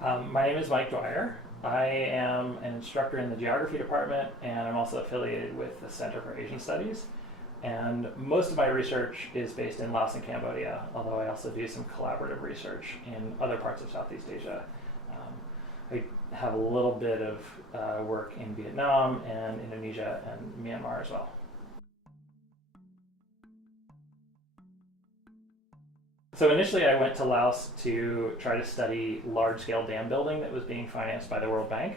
My name is Mike Dwyer. I am an instructor in the geography department, and I'm also affiliated with the Center for Asian Studies. And most of my research is based in Laos and Cambodia, although I also do some collaborative research in other parts of Southeast Asia. I have a little bit of work in Vietnam and Indonesia and Myanmar as well. So initially I went to Laos to try to study large-scale dam building that was being financed by the World Bank.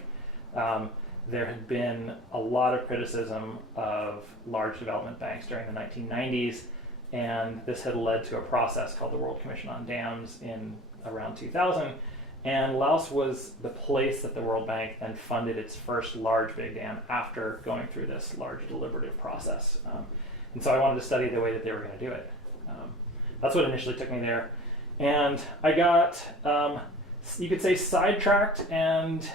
There had been a lot of criticism of large development banks during the 1990s, and this had led to a process called the World Commission on Dams in around 2000. And Laos was the place that the World Bank then funded its first large big dam after going through this large deliberative process. And so I wanted to study the way that they were going to do it. That's what initially took me there. And I got, you could say, sidetracked and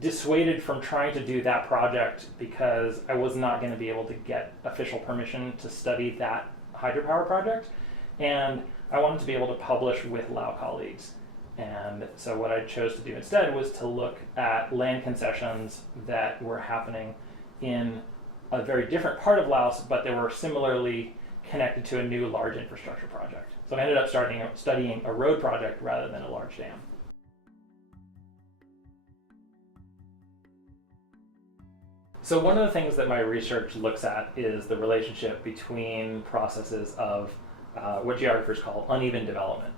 dissuaded from trying to do that project because I was not going to be able to get official permission to study that hydropower project. And I wanted to be able to publish with Lao colleagues. And so what I chose to do instead was to look at land concessions that were happening in a very different part of Laos, but they were similarly connected to a new large infrastructure project. So I ended up studying a road project rather than a large dam. So one of the things that my research looks at is the relationship between processes of what geographers call uneven development.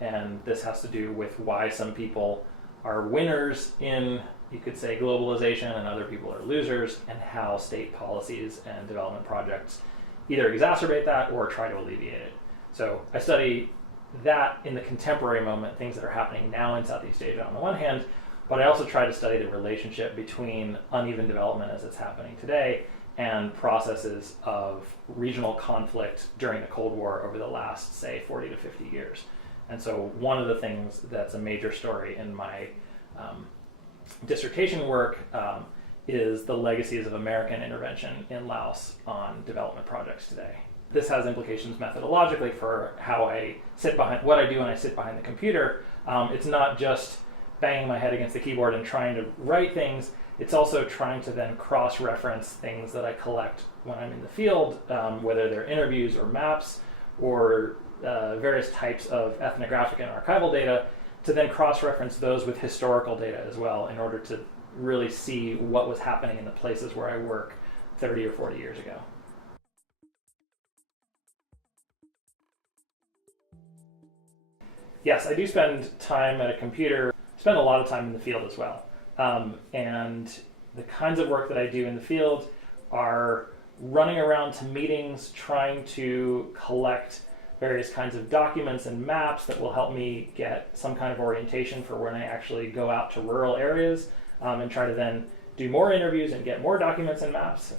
And this has to do with why some people are winners in, you could say, globalization and other people are losers, and how state policies and development projects either exacerbate that or try to alleviate it. So I study that in the contemporary moment, things that are happening now in Southeast Asia on the one hand, but I also try to study the relationship between uneven development as it's happening today and processes of regional conflict during the Cold War over the last, say, 40 to 50 years. And so one of the things that's a major story in my dissertation work is the legacies of American intervention in Laos on development projects today. This has implications methodologically for how I sit behind, what I do when I sit behind the computer. It's not just banging my head against the keyboard and trying to write things, it's also trying to then cross-reference things that I collect when I'm in the field, whether they're interviews or maps or various types of ethnographic and archival data, to then cross-reference those with historical data as well in order to really see what was happening in the places where I work 30 or 40 years ago. Yes, I do spend time at a computer, spend a lot of time in the field as well. And the kinds of work that I do in the field are running around to meetings, trying to collect various kinds of documents and maps that will help me get some kind of orientation for when I actually go out to rural areas and try to then do more interviews and get more documents and maps.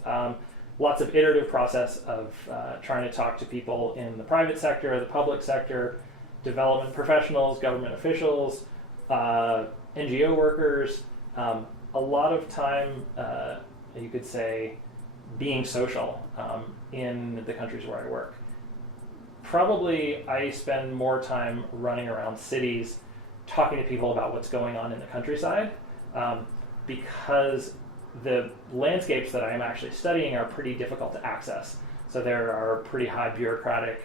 Lots of iterative process of trying to talk to people in the private sector, the public sector, development professionals, government officials, NGO workers. A lot of time, you could say, being social in the countries where I work. Probably I spend more time running around cities talking to people about what's going on in the countryside because the landscapes that I'm actually studying are pretty difficult to access. So there are pretty high bureaucratic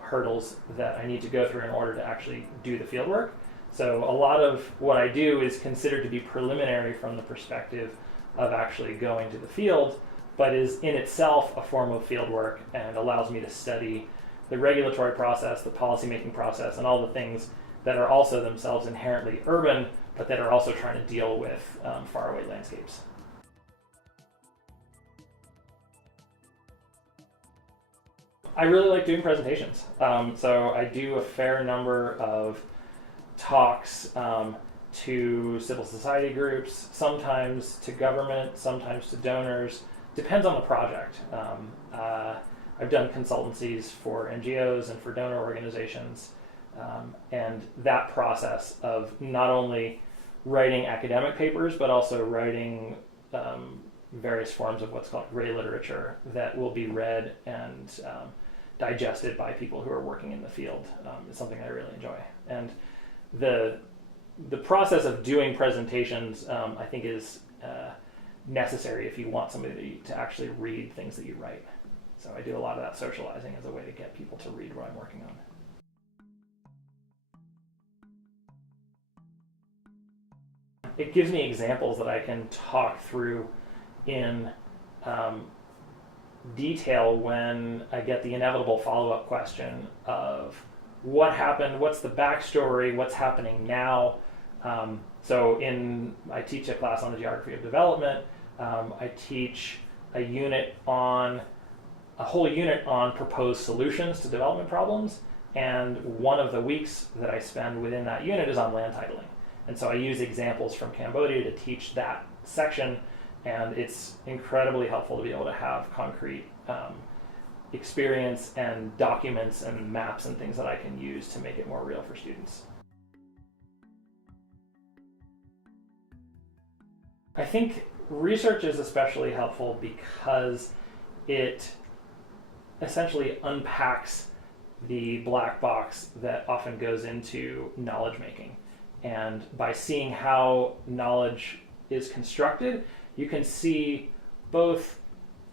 hurdles that I need to go through in order to actually do the field work. So a lot of what I do is considered to be preliminary from the perspective of actually going to the field, but is in itself a form of field work and allows me to study the regulatory process, the policymaking process, and all the things that are also themselves inherently urban, but that are also trying to deal with faraway landscapes. I really like doing presentations. So I do a fair number of talks to civil society groups, sometimes to government, sometimes to donors. Depends on the project. I've done consultancies for NGOs and for donor organizations, and that process of not only writing academic papers, but also writing various forms of what's called gray literature that will be read and digested by people who are working in the field is something I really enjoy. And the the process of doing presentations, I think, is necessary if you want somebody to actually read things that you write. So I do a lot of that socializing as a way to get people to read what I'm working on. It gives me examples that I can talk through in detail when I get the inevitable follow-up question of what happened, what's the backstory, what's happening now. So I teach a class on the geography of development. I teach a whole unit on proposed solutions to development problems, and one of the weeks that I spend within that unit is on land titling. And so I use examples from Cambodia to teach that section, and it's incredibly helpful to be able to have concrete experience and documents and maps and things that I can use to make it more real for students. I think research is especially helpful because it essentially unpacks the black box that often goes into knowledge making. And by seeing how knowledge is constructed, you can see both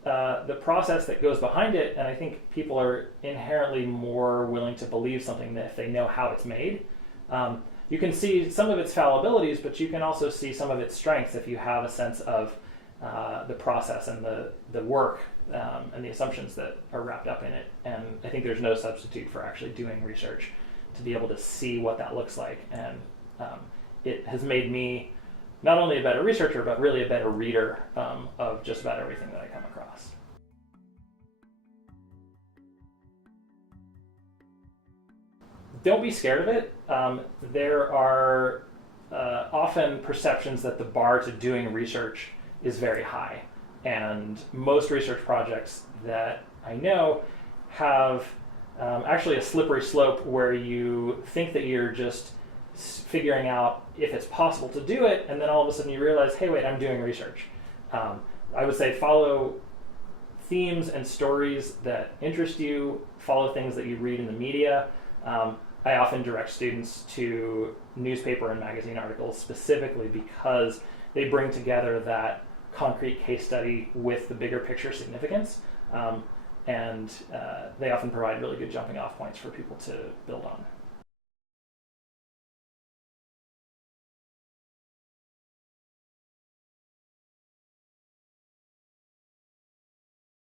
the process that goes behind it, and I think people are inherently more willing to believe something if they know how it's made. You can see some of its fallibilities, but you can also see some of its strengths if you have a sense of the process and the work and the assumptions that are wrapped up in it. And I think there's no substitute for actually doing research to be able to see what that looks like. And it has made me not only a better researcher, but really a better reader of just about everything that I come across. Don't be scared of it. There are often perceptions that the bar to doing research is very high. And most research projects that I know have actually a slippery slope where you think that you're just figuring out if it's possible to do it, and then all of a sudden you realize, hey, wait, I'm doing research. I would say follow themes and stories that interest you, follow things that you read in the media. I often direct students to newspaper and magazine articles specifically because they bring together that concrete case study with the bigger picture significance, and they often provide really good jumping off points for people to build on.